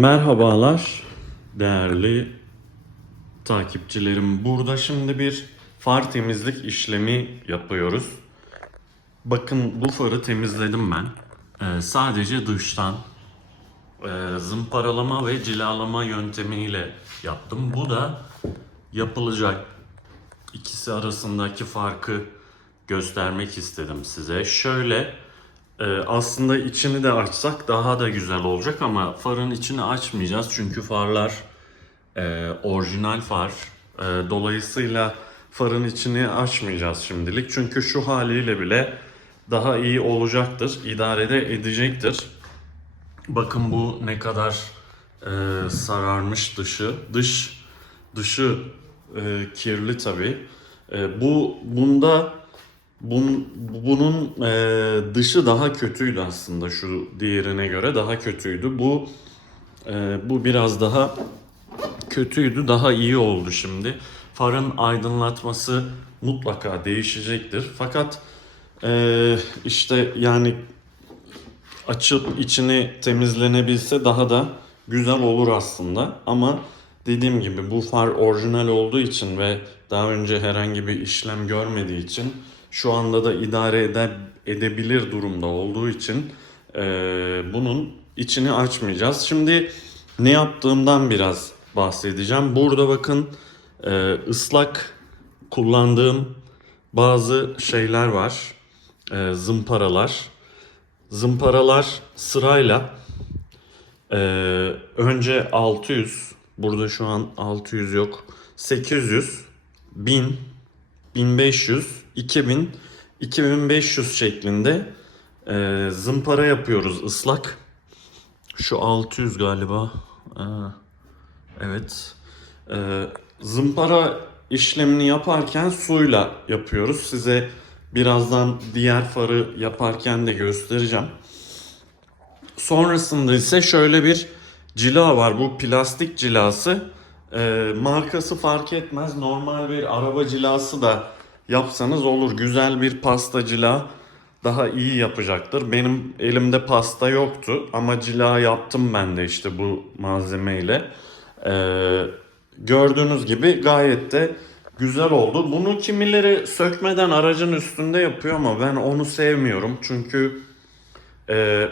Merhabalar değerli takipçilerim. Burada şimdi bir far temizlik işlemi yapıyoruz. Bakın bu farı temizledim ben. Ee, sadece dıştan e, zımparalama ve cilalama yöntemiyle yaptım. Bu da yapılacak ikisi arasındaki farkı göstermek istedim size. Şöyle aslında içini de açsak daha da güzel olacak ama farın içini açmayacağız çünkü farlar e, orijinal far. E, dolayısıyla farın içini açmayacağız şimdilik. Çünkü şu haliyle bile daha iyi olacaktır, idare de edecektir. Bakın bu ne kadar e, sararmış dışı. Dış dışı e, kirli tabi. E, bu bunda bun, bunun e, dışı daha kötüydü aslında şu diğerine göre daha kötüydü. Bu e, bu biraz daha kötüydü, daha iyi oldu şimdi. Farın aydınlatması mutlaka değişecektir. Fakat e, işte yani açıp içini temizlenebilse daha da güzel olur aslında. Ama dediğim gibi bu far orijinal olduğu için ve daha önce herhangi bir işlem görmediği için şu anda da idare ede, edebilir durumda olduğu için e, bunun içini açmayacağız. Şimdi ne yaptığımdan biraz bahsedeceğim. Burada bakın e, ıslak kullandığım bazı şeyler var. E, zımparalar. Zımparalar sırayla e, önce 600 burada şu an 600 yok 800 1000 1500 2000 2500 şeklinde e, zımpara yapıyoruz ıslak. Şu 600 galiba. Aa, evet. E, zımpara işlemini yaparken suyla yapıyoruz. Size birazdan diğer farı yaparken de göstereceğim. Sonrasında ise şöyle bir cila var. Bu plastik cilası. Ee, markası fark etmez. Normal bir araba cilası da yapsanız olur. Güzel bir pasta cila daha iyi yapacaktır. Benim elimde pasta yoktu ama cila yaptım ben de işte bu malzemeyle. Ee, gördüğünüz gibi gayet de güzel oldu. Bunu kimileri sökmeden aracın üstünde yapıyor ama ben onu sevmiyorum. Çünkü e,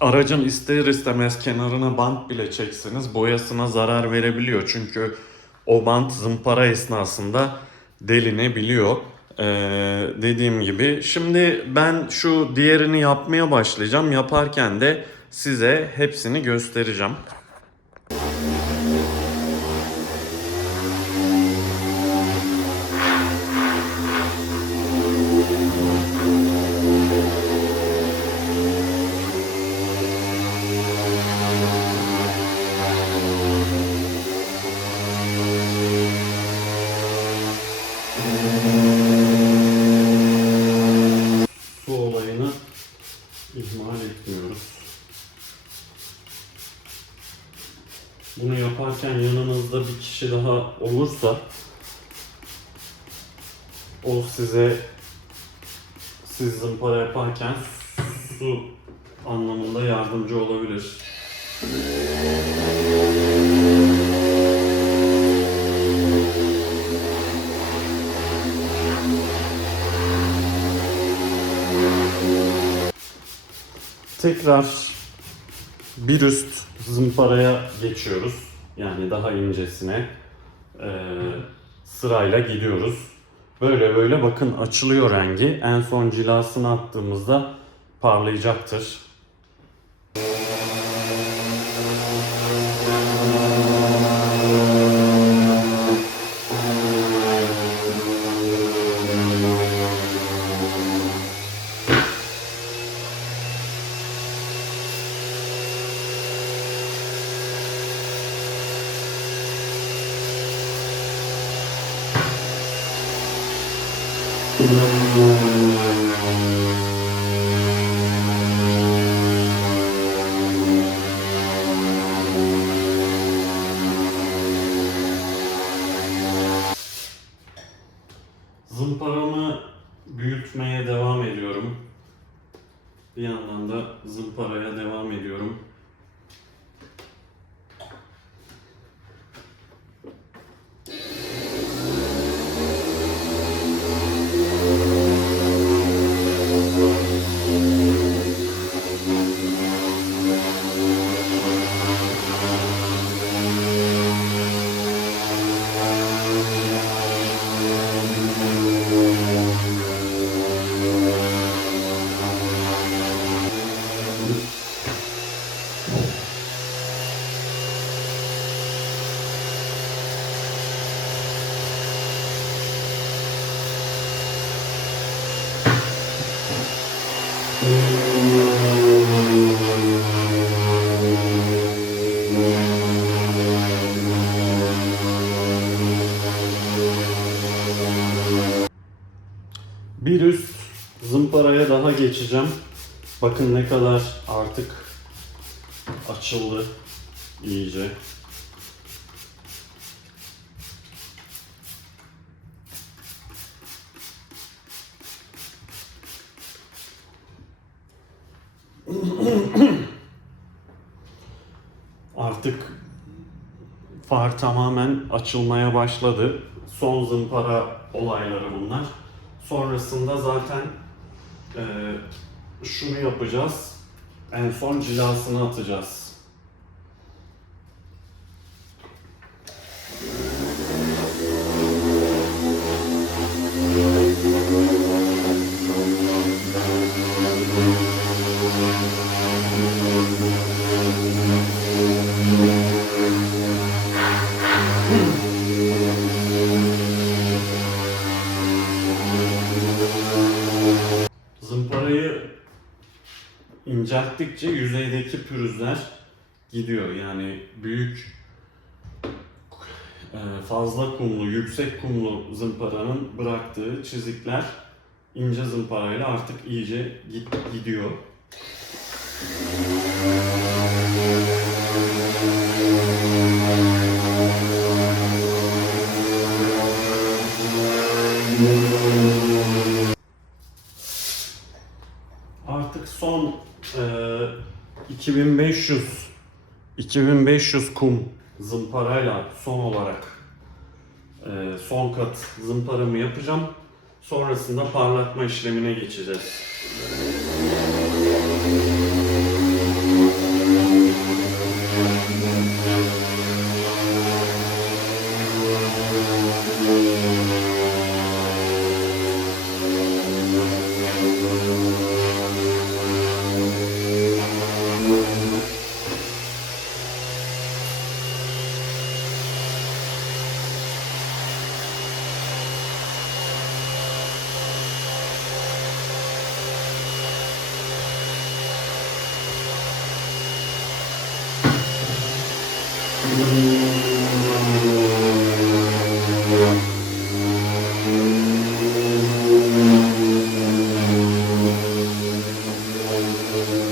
aracın ister istemez kenarına bant bile çekseniz boyasına zarar verebiliyor. Çünkü o bant zımpara esnasında delinebiliyor. Ee, dediğim gibi. Şimdi ben şu diğerini yapmaya başlayacağım. Yaparken de size hepsini göstereceğim. Su olayını ihmal etmiyoruz. Bunu yaparken yanınızda bir kişi daha olursa o size siz zımpara yaparken su anlamında yardımcı olabilir. Tekrar bir üst zımparaya geçiyoruz. Yani daha incesine Ee, sırayla gidiyoruz. Böyle böyle bakın açılıyor rengi. En son cilasını attığımızda parlayacaktır. Zımparamı büyütmeye devam ediyorum. Bir yandan da zımparaya devam ediyorum. Bir üst zımparaya daha geçeceğim. Bakın ne kadar artık açıldı iyice. Artık far tamamen açılmaya başladı. Son zımpara olayları bunlar. Sonrasında zaten e, şunu yapacağız. En son cilasını atacağız. İncelttikçe yüzeydeki pürüzler gidiyor. Yani büyük e, fazla kumlu, yüksek kumlu zımparanın bıraktığı çizikler ince zımparayla artık iyice gidiyor. Artık son e, 2500 2500 kum zımparayla son olarak e, son kat zımparamı yapacağım. Sonrasında parlatma işlemine geçeceğiz.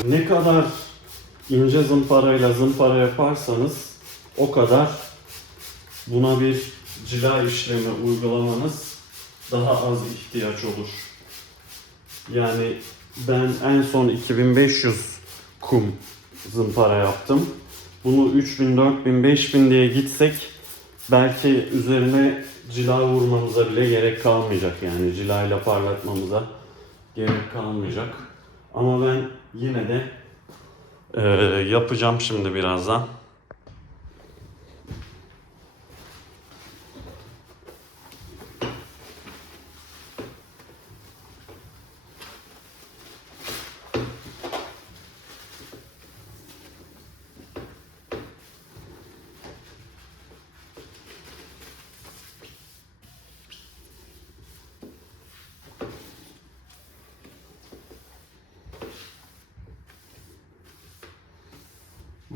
Ne kadar ince zımparayla zımpara yaparsanız o kadar buna bir cila işlemi uygulamanız daha az ihtiyaç olur. Yani ben en son 2500 kum zımpara yaptım. Bunu 3000, 4000, 5000 diye gitsek belki üzerine cila vurmamıza bile gerek kalmayacak. Yani cilayla parlatmamıza gerek kalmayacak. Ama ben yine de eee, yapacağım şimdi birazdan.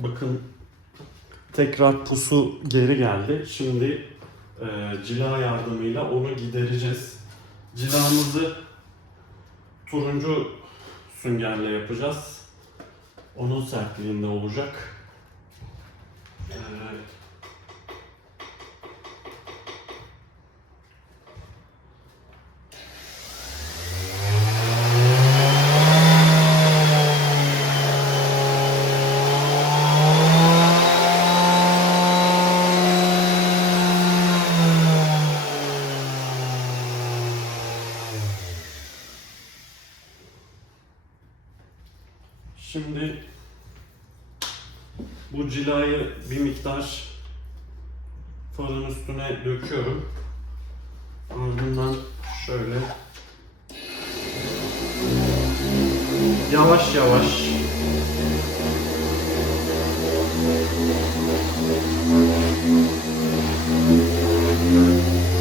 Bakın tekrar pusu geri geldi. Şimdi e, cila yardımıyla onu gidereceğiz. Cilamızı turuncu süngerle yapacağız. Onun sertliğinde olacak. E, Şimdi bu cilayı bir miktar farın üstüne döküyorum. Ardından şöyle yavaş yavaş Evet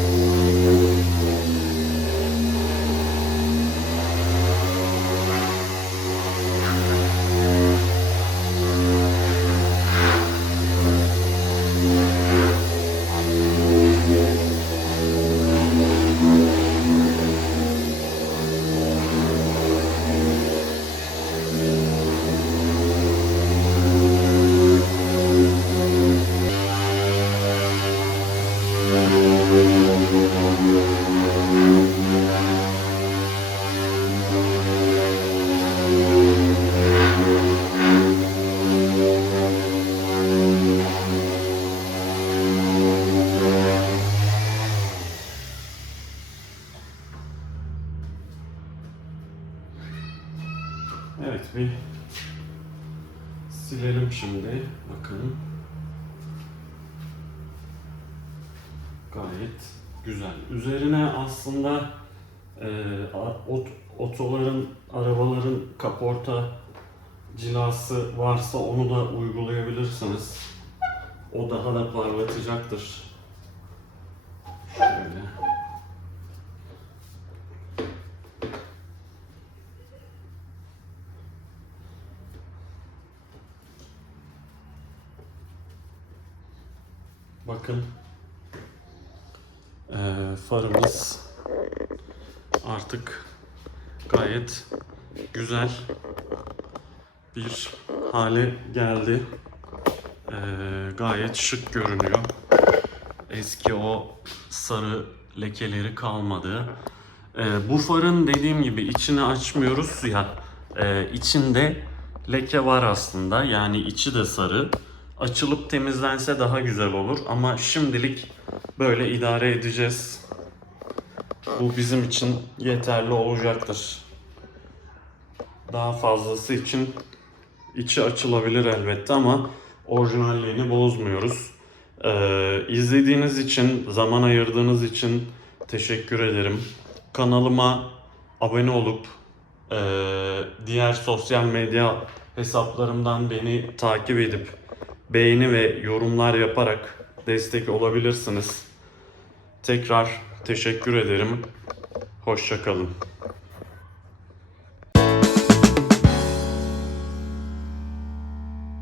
Gayet güzel. Üzerine aslında e, ot, otoların, arabaların kaporta cilası varsa onu da uygulayabilirsiniz. O daha da parlatacaktır. Şöyle. Bakın. Ee, farımız artık gayet güzel bir hale geldi. Ee, gayet şık görünüyor. Eski o sarı lekeleri kalmadı. Ee, bu farın dediğim gibi içini açmıyoruz ya. e, içinde leke var aslında. Yani içi de sarı. Açılıp temizlense daha güzel olur. Ama şimdilik böyle idare edeceğiz. Bu bizim için yeterli olacaktır. Daha fazlası için içi açılabilir elbette ama orijinalliğini bozmuyoruz. Ee, izlediğiniz için, zaman ayırdığınız için teşekkür ederim. Kanalıma abone olup e, diğer sosyal medya hesaplarımdan beni takip edip beğeni ve yorumlar yaparak destek olabilirsiniz. Tekrar teşekkür ederim. Hoşçakalın.